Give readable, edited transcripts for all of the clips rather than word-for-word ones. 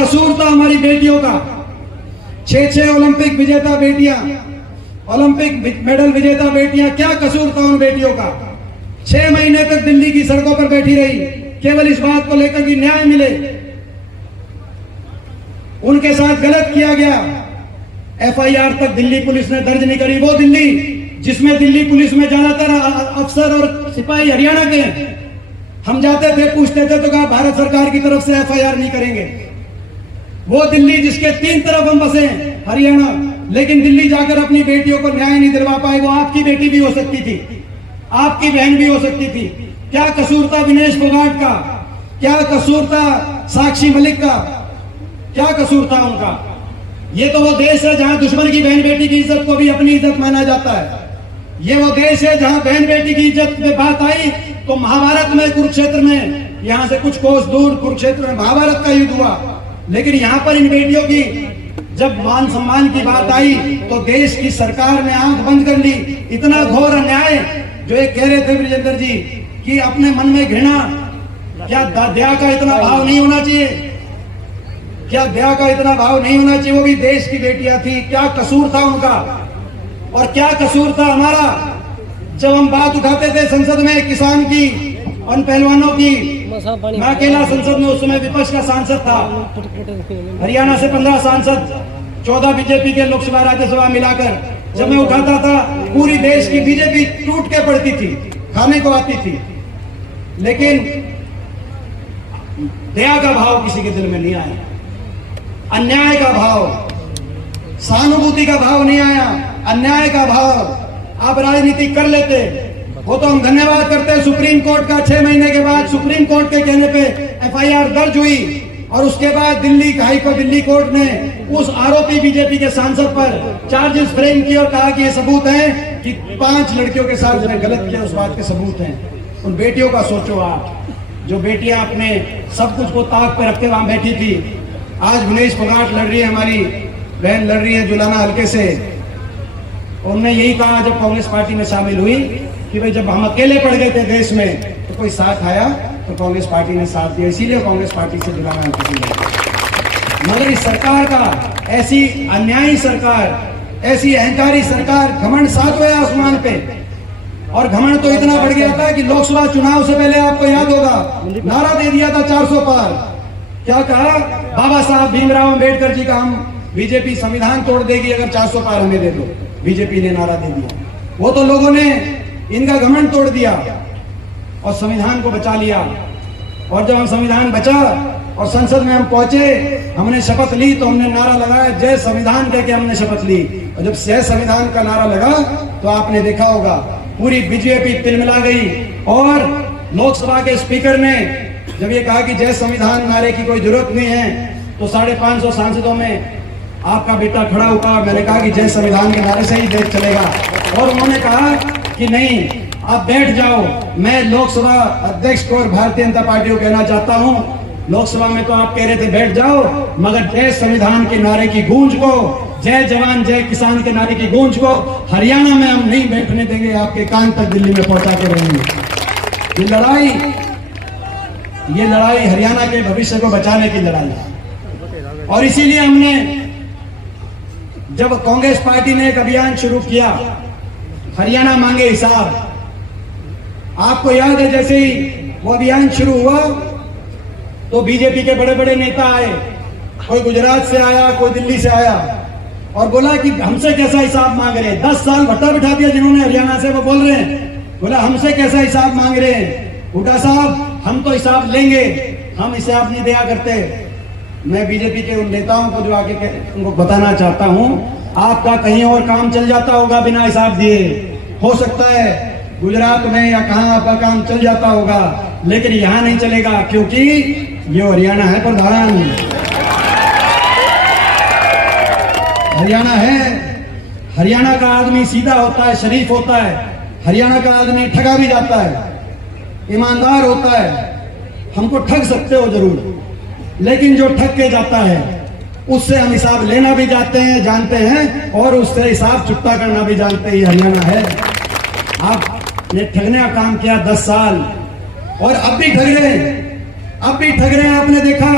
कसूर था हमारी बेटियों का? 6 ओलंपिक विजेता बेटियां, ओलंपिक मेडल विजेता बेटियां, क्या कसूर था उन बेटियों का? 6 महीने तक दिल्ली की सड़कों पर बैठी रही केवल इस बात को लेकर कि न्याय मिले। उनके साथ गलत किया गया, एफआईआर तक दिल्ली पुलिस ने दर्ज नहीं करी। वो दिल्ली जिसमें दिल्ली पुलिस में ज्यादातर अफसर और सिपाही हरियाणा के हैं। हम जाते थे, पूछते थे तो कहा भारत सरकार की तरफ से एफआईआर नहीं करेंगे। वो दिल्ली जिसके 3 तरफ हम बसे हैं, हरियाणा, लेकिन दिल्ली जाकर अपनी बेटियों को न्याय नहीं दिलवा पाए। वो आपकी बेटी भी हो सकती थी, आपकी बहन भी हो सकती थी। क्या कसूर था विनेश फोगाट का? क्या कसूर था साक्षी मलिक का? क्या कसूर था उनका? ये तो वो देश है जहां दुश्मन की बहन बेटी की इज्जत को भी अपनी इज्जत माना जाता है। ये वो देश है जहां बहन बेटी की इज्जत पे बात आई तो महाभारत में, कुरुक्षेत्र में, यहां से कुछ कोस दूर कुरुक्षेत्र में महाभारत का युद्ध हुआ। लेकिन यहां पर इन बेटियों की जब मान सम्मान की बात आई तो देश की सरकार ने आंख बंद कर ली। इतना घोर अन्याय, जो ये कह रहे थे ब्रिजेंद्र जी कि अपने मन में घृणा, क्या दया का इतना भाव नहीं होना चाहिए? क्या दया का इतना भाव नहीं होना चाहिए? वो भी देश की बेटियां थी। क्या कसूर था उनका और क्या कसूर था हमारा? जब हम बात उठाते थे संसद में किसान की, उन पहलवानों की, मैं अकेला संसद में उस समय विपक्ष का सांसद था। हरियाणा से 15 सांसद, 14 बीजेपी के लोकसभा राज्यसभा मिलाकर जब मैं उठाता था, पूरी देश की बीजेपी टूट के पड़ती थी, खाने को आती थी। लेकिन दया का भाव किसी के दिल में नहीं आया, अन्याय का भाव, सहानुभूति का भाव नहीं आया, अन्याय का भाव। आप राजनीति कर लेते, वो तो हम धन्यवाद करते हैं सुप्रीम कोर्ट का। 6 महीने के बाद सुप्रीम कोर्ट के कहने पे एफआईआर दर्ज हुई और उसके बाद दिल्ली कोर्ट ने उस आरोपी बीजेपी के सांसद पर चार्जेस फ्रेम किए और कहा कि ये सबूत हैं कि 5 लड़कियों के साथ उसने गलत किया, उस बात के सबूत हैं। उन बेटियों का सोचो आप, जो बेटियां अपने सब कुछ को ताक पे रखते वहां बैठी थी। आज विनेश फोगाट लड़ रही है, हमारी बहन लड़ रही है जुलाना हल्के से। उन्होंने यही कहा जब कांग्रेस पार्टी में शामिल हुई कि भाई जब हम अकेले पड़ गए थे देश में तो कोई साथ आया तो कांग्रेस पार्टी ने साथ दिया, इसीलिए कांग्रेस पार्टी से जुलाना हल्के से। मगर इस सरकार का, ऐसी अन्यायी सरकार, ऐसी अहंकारी सरकार, घमंड 7वें आसमान पे। और घमंड तो इतना बढ़ गया था कि लोकसभा चुनाव से पहले आपको याद होगा नारा दे दिया था 400 पार। क्या कहा? बाबा साहब भीमराव अंबेडकर जी का हम बीजेपी संविधान तोड़ देगी अगर 400 पार हमें दे दो। बीजेपी ने नारा दे दिया। वो तो लोगों ने इनका घमंड तोड़ दिया और संविधान को बचा लिया। और जब हम संविधान बचा और संसद में हम पहुंचे, हमने शपथ ली तो हमने नारा लगाया जय संविधान कह के हमने शपथ ली। और जब जय संविधान का नारा लगा तो आपने देखा होगा पूरी बीजेपी तिलमिला गई। और लोकसभा के स्पीकर ने जब ये कहा कि जय संविधान नारे की कोई जरूरत नहीं है तो 550 सांसदों में आपका बेटा खड़ा हुआ। मैंने कहा कि जय संविधान के नारे से ही देश चलेगा। और उन्होंने कहा कि नहीं, आप बैठ जाओ। मैं लोकसभा अध्यक्ष को और भारतीय जनता पार्टी को कहना चाहता हूं, लोकसभा में तो आप कह रहे थे बैठ जाओ, मगर जय संविधान के नारे की गूंज को, जय जवान जय किसान के नारे की गूंज को हरियाणा में हम नहीं बैठने देंगे। आपके कान तक दिल्ली में पहुंचा के रहेंगे। ये लड़ाई हरियाणा के भविष्य को बचाने की लड़ाई है। और इसीलिए हमने, जब कांग्रेस पार्टी ने एक अभियान शुरू किया, हरियाणा मांगे हिसाब, आपको याद है जैसे ही वो अभियान शुरू हुआ तो बीजेपी के बड़े बड़े नेता आए, कोई गुजरात से आया, कोई दिल्ली से आया और बोला कि हमसे कैसा हिसाब मांग रहे हैं। 10 साल भट्टा बिठा दिया जिन्होंने हरियाणा से, वो बोल रहे हैं, बोला हमसे कैसा हिसाब मांग रहे हैं। हुड्डा साहब, हम तो हिसाब लेंगे, हम हिसाब नहीं दिया करते। मैं बीजेपी के उन नेताओं को जो आगे उनको बताना चाहता हूं, आपका कहीं और काम चल जाता होगा बिना हिसाब दिए, हो सकता है गुजरात में या कहां आपका काम चल जाता होगा, लेकिन यहां नहीं चलेगा क्योंकि ये हरियाणा है प्रधान, हरियाणा है। हरियाणा का आदमी सीधा होता है, शरीफ होता है। हरियाणा का आदमी ठगा भी जाता है, ईमानदार होता है। हमको ठग सकते हो जरूर, लेकिन जो ठग के जाता है उससे हम हिसाब लेना भी जानते हैं और उससे हिसाब चुकता करना भी जानते हैं। हरियाणा है। आपने ठगने का काम किया 10 साल और अब भी ठग रहे हैं, अब भी ठग रहे हैं। आपने देखा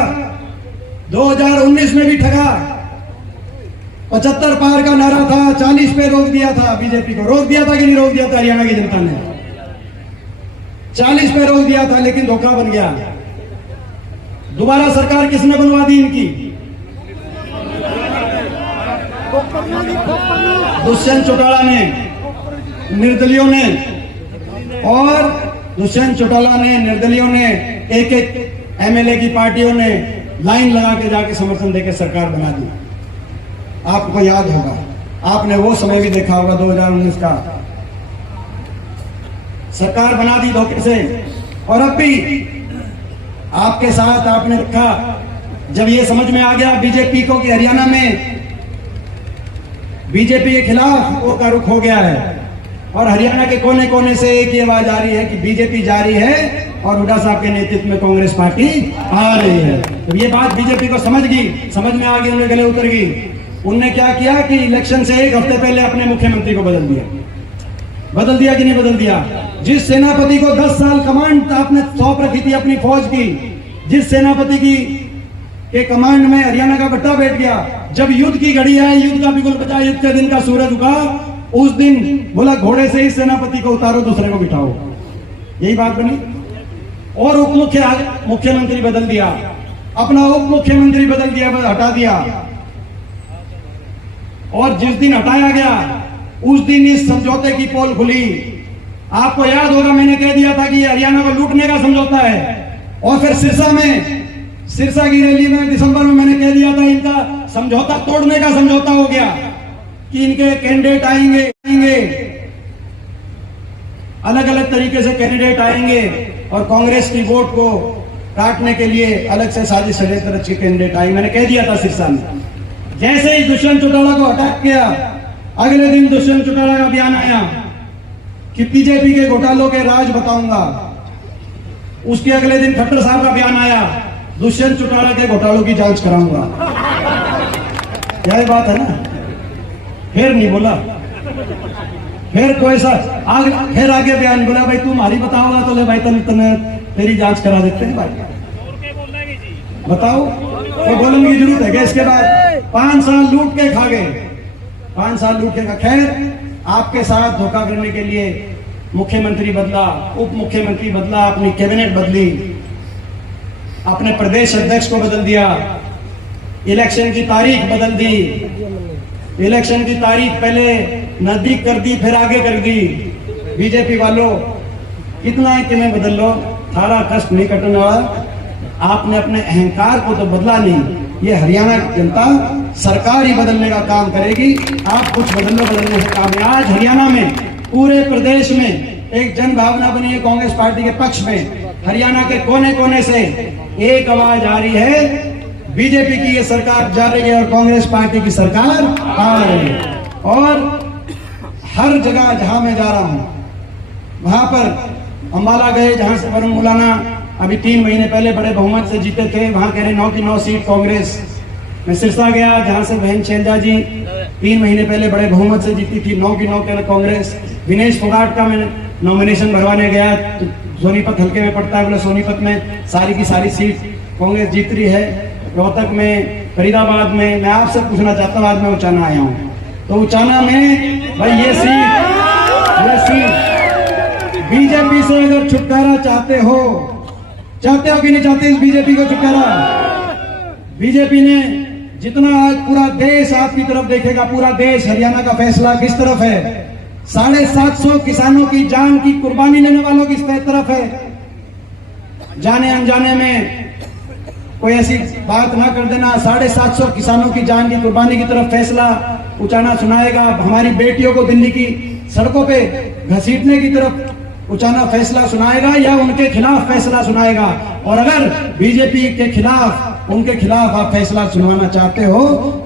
2019 में भी ठगा। 75 पार का नारा था, 40 पे रोक दिया था बीजेपी को। रोक दिया था कि नहीं रोक दिया था हरियाणा की जनता ने? 40 पे रोक दिया था, लेकिन धोखा बन गया। दोबारा सरकार किसने बनवा दी इनकी? दुष्यंत चौटाला ने, निर्दलियों ने, और दुष्यंत चौटाला ने, निर्दलियों ने, एक एक एमएलए की पार्टियों ने लाइन लगा के जाके समर्थन देकर सरकार बना दी। आपको याद होगा, आपने वो समय भी देखा होगा 2019 का। सरकार बना दी धोखे से। और अब भी आपके साथ आपने रखा, जब ये समझ में आ गया बीजेपी को कि हरियाणा में बीजेपी के खिलाफ वो का रुख हो गया है, और हरियाणा के कोने कोने से एक ही आवाज आ रही है कि बीजेपी जा रही है और हुड्डा साहब के नेतृत्व में कांग्रेस पार्टी आ रही है। तो ये बात बीजेपी को समझ में आ गई, उन्हें गले उतर गई। उनने क्या किया कि इलेक्शन से एक हफ्ते पहले अपने मुख्यमंत्री को बदल दिया। बदल दिया कि नहीं बदल दिया? जिस सेनापति को 10 साल कमांड आपने सौंप रखी थी अपनी फौज की, जिस सेनापति की के कमांड में हरियाणा का बट्टा बैठ गया, जब युद्ध की घड़ी आई, युद्ध का बिगुल बजा, युद्ध के दिन का सूरज उगा, उस दिन बोला घोड़े से इस सेनापति को उतारो, दूसरे को बिठाओ। यही बात बनी। और उप मुख्यमंत्री बदल दिया, अपना उप मुख्यमंत्री बदल दिया, हटा दिया। और जिस दिन हटाया गया उस दिन इस समझौते की पोल खुली। आपको याद होगा, मैंने कह दिया था कि ये हरियाणा को लूटने का समझौता है। और फिर सिरसा की रैली में दिसंबर में मैंने कह दिया था इनका समझौता तोड़ने का समझौता हो गया, कि इनके कैंडिडेट आएंगे, अलग अलग तरीके से कैंडिडेट आएंगे और कांग्रेस की वोट को काटने के लिए अलग से साजिश षड्यंत्र रच के कैंडिडेट आए। मैंने कह दिया था सिरसा में। जैसे ही दुष्यंत चौटाला को हटा किया, अगले दिन दुष्यंत चौटाला का बयान आया कि बीजेपी के घोटालों के राज बताऊंगा। उसके अगले दिन खट्टर साहब का बयान आया, दुष्यंत चौटाला के घोटालों की जांच कराऊंगा। क्या बात है ना? फिर नहीं बोला, फिर कोई सा फिर आगे बयान बोला, भाई तुम हमारी बताओगा तो ले भाई तने तेरी जांच करा देते हैं भाई। बताओ, तो बोलने की जरूरत है क्या? इसके बाद 5 साल लूट के खा गए, 5 साल लूट के खा। खैर, आपके साथ धोखा करने के लिए मुख्यमंत्री बदला, उप मुख्यमंत्री बदला, अपनी कैबिनेट बदली, अपने प्रदेश अध्यक्ष को बदल दिया, इलेक्शन की तारीख बदल दी, इलेक्शन की तारीख पहले नजदीक कर दी, फिर आगे कर दी। बीजेपी वालों, इतना है कि मैं बदल लो, थारा कष्ट नहीं कटने वाला। आपने अपने अहंकार को तो बदला नहीं, ये हरियाणा की जनता सरकार ही बदलने का काम करेगी। आप कुछ बदलने का काम है। आज हरियाणा में, पूरे प्रदेश में एक जन भावना बनी है कांग्रेस पार्टी के पक्ष में। हरियाणा के कोने कोने से एक आवाज आ रही है, बीजेपी की ये सरकार जा रही है और कांग्रेस पार्टी की सरकार आ रही है। और हर जगह जहां मैं जा रहा हूं, वहां पर अम्बाला गए, जहां से वरुण मुलाना अभी 3 महीने पहले बड़े बहुमत से जीते थे, वहां कह रहे 9 की 9 सीट कांग्रेस। मैं सिरसा गया, जहां से बहन शैलजा जी 3 महीने पहले बड़े बहुमत से जीती थी, 9 की 9 कांग्रेस। विनेश फोगाट का मैं नॉमिनेशन भरवाने गया, तो सोनीपत हल्के में पड़ता है, बोले सोनीपत में सारी की सारी सीट कांग्रेस जीत रही है। रोहतक में, फरीदाबाद में। मैं आपसे पूछना चाहता हूँ, आज मैं उचाना आया हूँ, तो उचाना में भाई ये सीट बीजेपी से अगर छुटकारा चाहते हो कि नहीं चाहते इस बीजेपी को छुटकारा? बीजेपी ने जितना आज पूरा देश आपकी तरफ देखेगा, पूरा देश हरियाणा का फैसला किस तरफ है, 750 किसानों की जान की कुर्बानी लेने वालों की तरफ है। जाने अनजाने में कोई ऐसी बात ना कर देना। 750 किसानों की जान की कुर्बानी की तरफ फैसला उचाना सुनाएगा। हमारी बेटियों को दिल्ली की सड़कों पे घसीटने की तरफ उचाना फैसला सुनाएगा, या उनके खिलाफ फैसला सुनाएगा? और अगर बीजेपी के खिलाफ, उनके खिलाफ आप फैसला सुनाना चाहते हो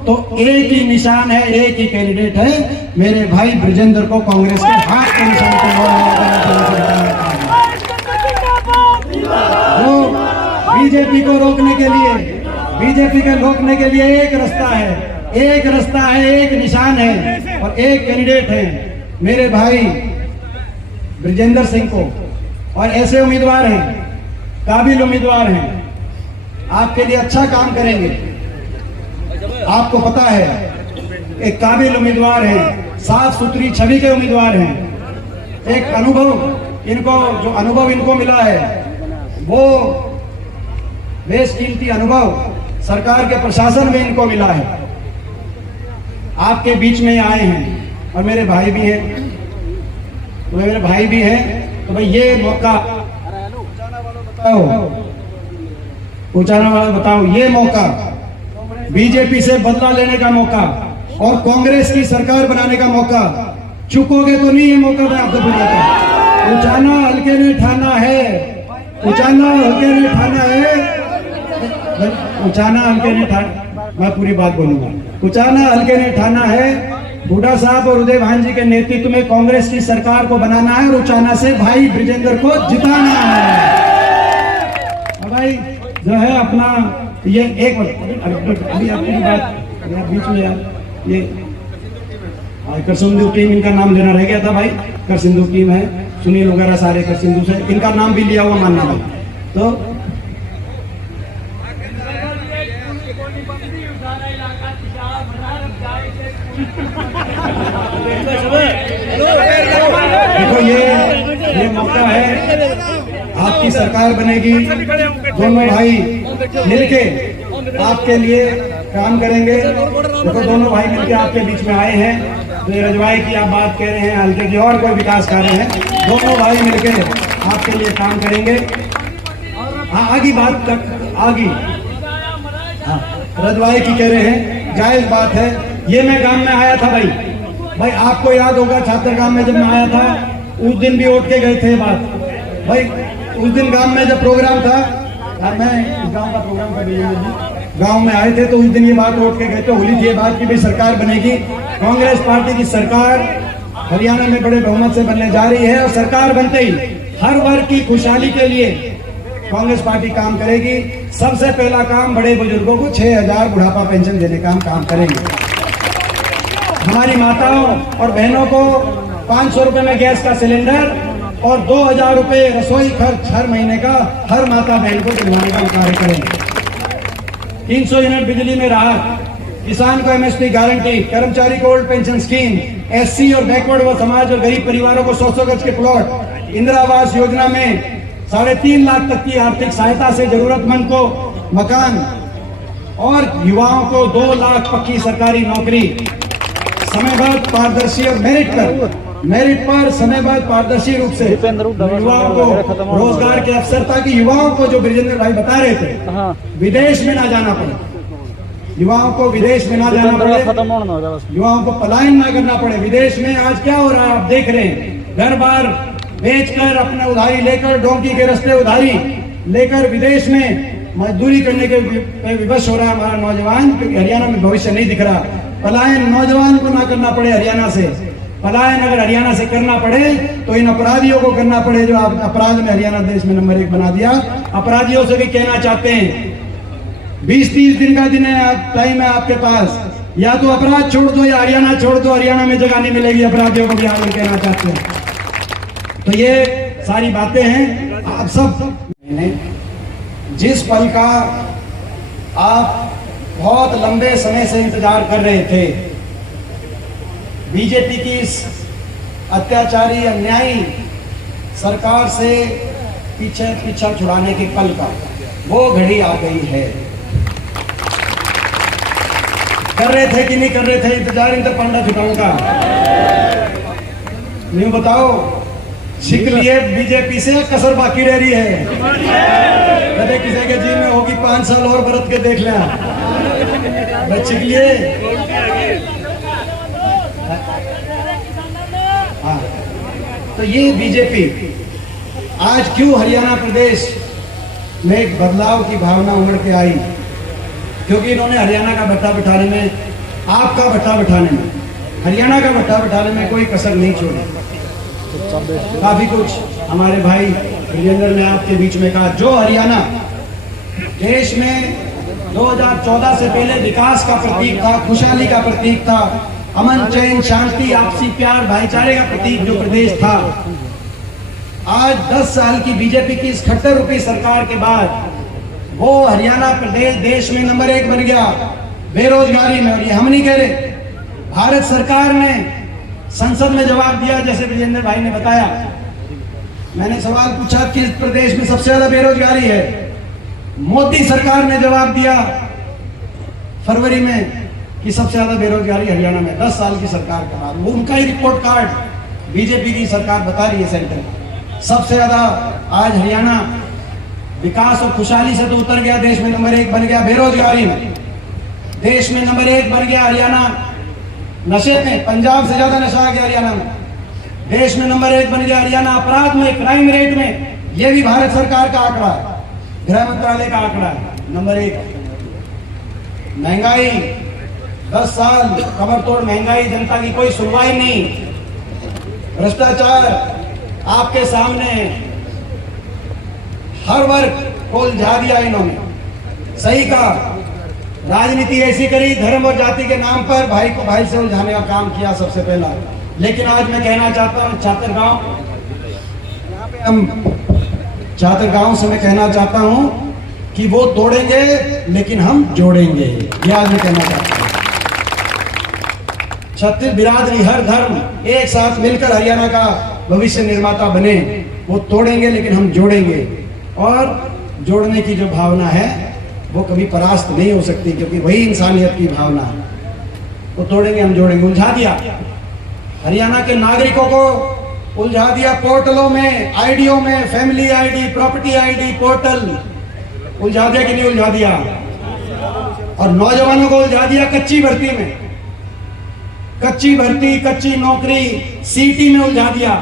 तो एक ही निशान है, एक ही कैंडिडेट है, मेरे भाई ब्रिजेंद्र को कांग्रेस के हाथ के निशान पर बीजेपी को रोकने के लिए, बीजेपी के रोकने के लिए एक रास्ता है, एक निशान है और एक कैंडिडेट है, मेरे भाई ब्रिजेंद्र सिंह को। और ऐसे उम्मीदवार हैं, काबिल उम्मीदवार हैं, आपके लिए अच्छा काम करेंगे। आपको पता है, एक काबिल उम्मीदवार हैं, साफ सुथरी छवि के उम्मीदवार हैं। एक अनुभव इनको, जो अनुभव इनको मिला है वो बेशकीमती अनुभव सरकार के प्रशासन में इनको मिला है। आपके बीच में आए हैं और मेरे भाई भी हैं, तो मेरे भाई भी हैं, तो भाई ये मौका पहुंचाने वाला बताओ, ये मौका बीजेपी से बदला लेने का मौका और कांग्रेस की सरकार बनाने का मौका, चुकोगे तो नहीं ये मौका। मैं आपको बताता, उचाना हल्के ने ठाना है, उचाना हल्के ने ठाना है, उचाना हल्के ने ठाना, मैं पूरी बात बोलूंगा। उचाना हल्के ने ठाना है, बूढ़ा साहब और उदय भान जी के नेतृत्व में कांग्रेस की सरकार को बनाना है और उचाना से भाई ब्रिजेंद्र को जिताना है। भाई जो है अपना ये एक अभी आपकी बात बीच में यार, ये कर सिंधु टीम, इनका नाम लेना रह गया था भाई। कर सिंधु टीम है, सुनील वगैरह सारे कर सिंधु से, इनका नाम भी लिया हुआ मानना भाई। तो देखो ये मौका है, आपकी सरकार बनेगी, दोनों भाई मिलके आपके लिए काम करेंगे। देखो दोनों भाई मिलके आपके बीच में आए हैं, तो रजवाई की आप बात कह रहे हैं, हल्के की और कोई विकास कार्य है, दोनों भाई मिलके आपके लिए काम करेंगे। हाँ आगे बात तक आगे, हाँ रजवाई की कह रहे हैं, जायज बात है। ये मैं गांव में आया था भाई आपको याद होगा छात्र गांव में जब मैं आया था, उस दिन भी उठ के गए थे बात भाई। उस दिन गांव में जब प्रोग्राम था, मैं गांव का प्रोग्राम कर गांव में आए थे, तो उस दिन ये बात उठ के गए थे, होली थी ये बात की भी सरकार बनेगी, कांग्रेस पार्टी की सरकार हरियाणा में बड़े बहुमत से बनने जा रही है और सरकार बनते ही हर वर्ग की खुशहाली के लिए कांग्रेस पार्टी काम करेगी। सबसे पहला काम बड़े बुजुर्गों को 6,000 बुढ़ापा पेंशन देने का हम काम करेंगे। हमारी माताओं और बहनों को 500 रुपए में गैस का सिलेंडर और 2,000 रुपए रसोई खर्च हर महीने का हर माता बहन को दिलवाने का कार्य करेंगे। 300 यूनिट बिजली में राहत, किसान को एमएसपी गारंटी, कर्मचारी को ओल्ड पेंशन स्कीम, एससी और बैकवर्ड व समाज और गरीब परिवारों को 100 गज के प्लॉट, इंदिरा आवास योजना में 3.5 लाख तक की आर्थिक सहायता से जरूरतमंद को मकान और युवाओं को 2 लाख पक्की सरकारी नौकरी, समयबद्ध पारदर्शी और मेरिट पर समयबद्ध पारदर्शी रूप से युवाओं को रोजगार के अवसर, ताकि युवाओं को जो ब्रिजेंद्र भाई बता रहे थे विदेश में ना जाना पड़े, युवाओं को विदेश में ना जाना पड़े, युवाओं को पलायन ना करना पड़े। विदेश में आज क्या हो रहा है आप देख रहे हैं, घर बार बेचकर अपने उधारी लेकर, डोंकी के रास्ते उधारी लेकर विदेश में मजदूरी करने के विवश हो रहा है हमारा नौजवान, क्योंकि हरियाणा में भविष्य नहीं दिख रहा। पलायन नौजवान को ना करना पड़े हरियाणा से, पलायन अगर हरियाणा से करना पड़े तो इन अपराधियों को करना पड़े जो आप अपराध में हरियाणा देश में नंबर 1 बना दिया। अपराधियों से भी कहना चाहते हैं 20-30 दिन का दिन है, टाइम है आपके पास, या तो अपराध छोड़ दो या हरियाणा छोड़ दो, हरियाणा में जगह नहीं मिलेगी अपराधियों को भी आप कहना चाहते हैं। तो ये सारी बातें हैं। आप सब जिस पल का आप बहुत लंबे समय से इंतजार कर रहे थे, बीजेपी की इस अत्याचारी अन्यायी सरकार से पीछा छुड़ाने के पल का, वो घड़ी आ गई है। कर रहे थे कि नहीं कर रहे थे इंतजार, इन तक पंडा छुटाऊं का नहीं बताओ, सीख लिए बीजेपी से कसर बाकी रह रही है। कदे किसी के जी में होगी 5 साल और बरत के देख लें, सीख लिए। हाँ तो ये बीजेपी आज क्यों हरियाणा प्रदेश में एक बदलाव की भावना उमड़ के आई, क्योंकि इन्होंने हरियाणा का भट्टा बिठाने में, आपका भट्टा बिठाने में, हरियाणा का भट्टा बिठाने में कोई कसर नहीं छोड़ी। काफी कुछ हमारे भाई ब्रिजेंद्र ने आपके बीच में कहा। जो हरियाणा देश में 2014 से पहले विकास का प्रतीक था, खुशहाली का प्रतीक था, अमन चैन शांति आपसी प्यार भाईचारे का प्रतीक जो प्रदेश था, आज 10 साल की बीजेपी की इस खट्टर रूपी सरकार के बाद वो हरियाणा प्रदेश देश में नंबर 1 बन गया। बेरोजगारी में। और ये हम नहीं कह रहे, भारत सरकार ने संसद में जवाब दिया। जैसे विजेंद्र भाई ने बताया, मैंने सवाल पूछा किस प्रदेश में सबसे ज्यादा बेरोजगारी है, मोदी सरकार ने जवाब दिया फरवरी में कि सबसे ज्यादा बेरोजगारी हरियाणा में 10 साल की सरकार के बाद। वो उनका ही रिपोर्ट कार्ड बीजेपी की सरकार बता रही है सेंटर। सबसे ज्यादा आज हरियाणा विकास और खुशहाली से तो उतर गया, देश में नंबर 1 बन गया बेरोजगारी में, देश में नंबर 1 बन गया हरियाणा नशे में, पंजाब से ज्यादा नशा आ गया हरियाणा में, देश में नंबर 1 बन गया हरियाणा अपराध में, क्राइम रेट में। यह भी भारत सरकार का आंकड़ा है, गृह मंत्रालय का आंकड़ा है, नंबर 1। महंगाई 10 साल कमर तोड़ महंगाई, जनता की कोई सुनवाई नहीं। भ्रष्टाचार आपके सामने, हर वर्ग को उलझा दिया इन्होंने। सही कहा, राजनीति ऐसी करी, धर्म और जाति के नाम पर भाई को भाई से उलझाने का काम किया सबसे पहला। लेकिन आज मैं कहना चाहता हूं छात्रगांव से मैं कहना चाहता हूं कि वो तोड़ेंगे लेकिन हम जोड़ेंगे, ये आज मैं कहना चाहता हूं। छत्तीस बिरादरी, हर धर्म एक साथ मिलकर हरियाणा का भविष्य निर्माता बने। वो तोड़ेंगे लेकिन हम जोड़ेंगे, और जोड़ने की जो भावना है वो कभी परास्त नहीं हो सकती, क्योंकि वही इंसानियत की भावना है। वो तोड़ेंगे हम जोड़ेंगे। उलझा दिया हरियाणा के नागरिकों को, उलझा दिया पोर्टलों में, आईडियों में, family ID, property ID portal, उलझा दिया कि नहीं उलझा दिया। और नौजवानों को उलझा दिया कच्ची भर्ती में, कच्ची भर्ती, कच्ची नौकरी, सीटी में उलझा दिया।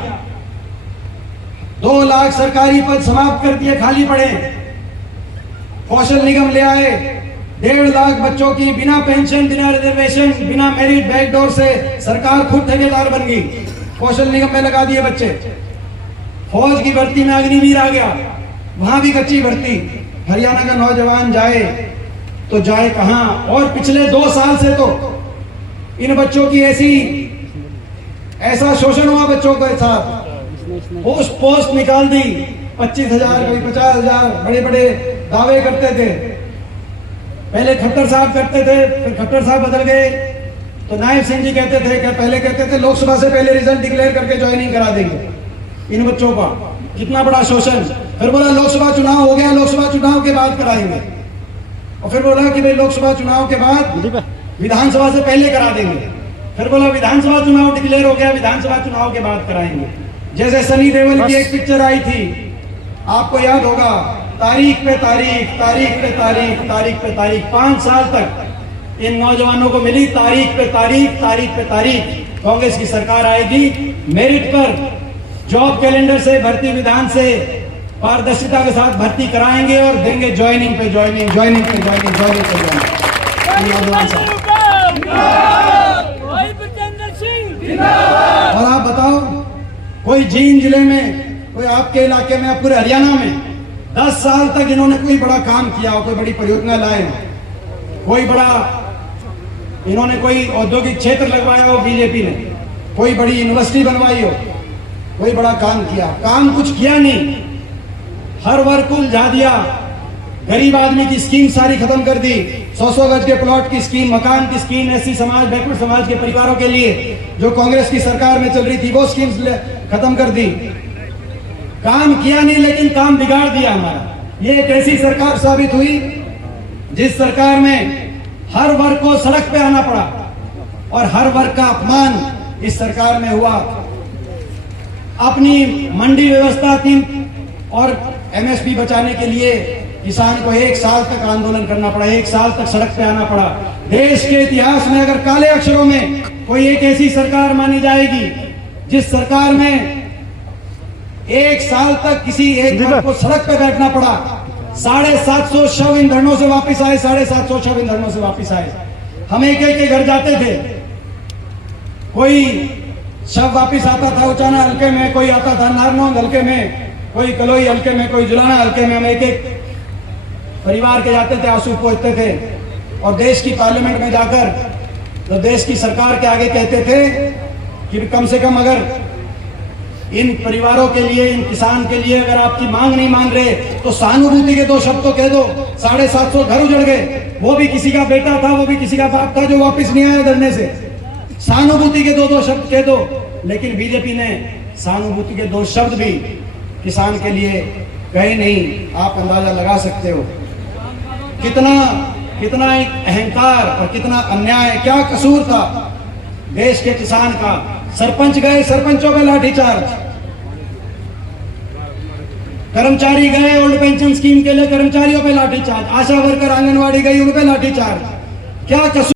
2 लाख सरकारी पद समाप्त कर दिए, खाली पड़े। कौशल निगम ले आए, 1.5 लाख बच्चों की बिना पेंशन, बिना रिजर्वेशन, बिना मेरिट बैकडोर से सरकार खुद ठेकेदार बन गई, कौशल निगम में लगा दिए बच्चे। फौज की भर्ती में अग्निवीर आ गया, वहां भी कच्ची भर्ती। हरियाणा का नौजवान जाए तो जाए कहां। और पिछले 2 साल से तो इन बच्चों की ऐसा शोषण हुआ बच्चों के साथ। पोस्ट निकाल दी, 25,000, कोई 50,000, बड़े बड़े दावे करते थे। पहले खट्टर साहब करते थे, फिर खट्टर साहब बदल गए तो नायब सिंह जी कहते थे कि पहले कहते थे लोकसभा से पहले रिजल्ट डिक्लेयर करके ज्वाइनिंग करा देंगे इन बच्चों का। कितना बड़ा शोषण। फिर बोला लोकसभा चुनाव हो गया, लोकसभा चुनाव के बाद कराएंगे। और फिर बोला कि भाई लोकसभा चुनाव के बाद विधानसभा से पहले करा देंगे। फिर बोला विधानसभा चुनाव डिक्लेयर हो गया, विधानसभा चुनाव के बाद कराएंगे। जैसे सनी देओल की एक पिक्चर आई थी, आपको याद होगा, तारीख पे तारीख, तारीख पे तारीख, तारीख पे तारीख। 5 साल तक इन नौजवानों को मिली तारीख पे तारीख, तारीख पे तारीख। कांग्रेस की सरकार आएगी, मेरिट पर, जॉब कैलेंडर से, भर्ती विधान से पारदर्शिता के साथ भर्ती कराएंगे और देंगे ज्वाइनिंग पे ज्वाइनिंग, ज्वाइनिंग पे ज्वाइनिंग, ज्वाइनिंग पे ज्वाइनिंग। और आप बताओ, कोई जींद जिले में, कोई आपके इलाके में, पूरे हरियाणा में 10 साल तक इन्होंने कोई बड़ा काम किया हो, कोई बड़ी परियोजना लाए, कोई बड़ा इन्होंने कोई औद्योगिक क्षेत्र लगवाया हो बीजेपी ने, कोई बड़ी यूनिवर्सिटी बनवाई हो, कोई बड़ा काम किया? काम कुछ किया नहीं। हर वर्ग को उलझा दिया। गरीब आदमी की स्कीम सारी खत्म कर दी। 100-100 गज के प्लॉट की स्कीम, मकान की स्कीम, एससी समाज, बैकवर्ड समाज के परिवारों के लिए जो कांग्रेस की सरकार में चल रही थी, वो स्कीम्स खत्म कर दी। काम किया नहीं, लेकिन काम बिगाड़ दिया हमारा। ये एक ऐसी सरकार साबित हुई जिस सरकार में हर वर्ग को सड़क पे आना पड़ा और हर वर्ग का अपमान इस सरकार में हुआ। अपनी मंडी व्यवस्था थी और एमएसपी बचाने के लिए किसान को 1 साल तक आंदोलन करना पड़ा, 1 साल तक सड़क पे आना पड़ा। देश के इतिहास में अगर काले अक्षरों में कोई एक ऐसी सरकार मानी जाएगी जिस सरकार में 1 साल तक किसी एक वर्ग को सड़क पे बैठना पड़ा। 750 शव इन धरनों से वापिस आए, 750 शव इन धरनों से वापिस आए। हम एक के घर जाते थे, कोई शव वापिस आता था उचाना हल्के में, कोई आता था नारनौंद हल्के में, कोई कलोई हल्के में, कोई जुलाना हल्के में। हम एक एक परिवार के जाते थे, आंसू पोंछते थे। और देश की पार्लियामेंट में जाकर तो देश की सरकार के आगे कहते थे कि कम से कम अगर इन परिवारों के लिए, इन किसान के लिए अगर आपकी मांग नहीं मान रहे तो सहानुभूति के 2 शब्द तो कह दो। 750 घर उजड़ गए, वो भी किसी का बेटा था, वो भी किसी का बाप था जो वापस नहीं आया धरने से। सहानुभूति के 2 शब्द कह दो। लेकिन बीजेपी ने सहानुभूति के 2 शब्द भी किसान के लिए कहे नहीं। आप अंदाजा लगा सकते हो कितना एक अहंकार और कितना अन्याय, क्या कसूर था देश के किसान का। सरपंच गए, सरपंचों पे लाठीचार्ज, कर्मचारी गए ओल्ड पेंशन स्कीम के लिए, कर्मचारियों पे लाठीचार्ज, आशा वर्कर आंगनवाड़ी गई, उन पे लाठीचार्ज। क्या कसूर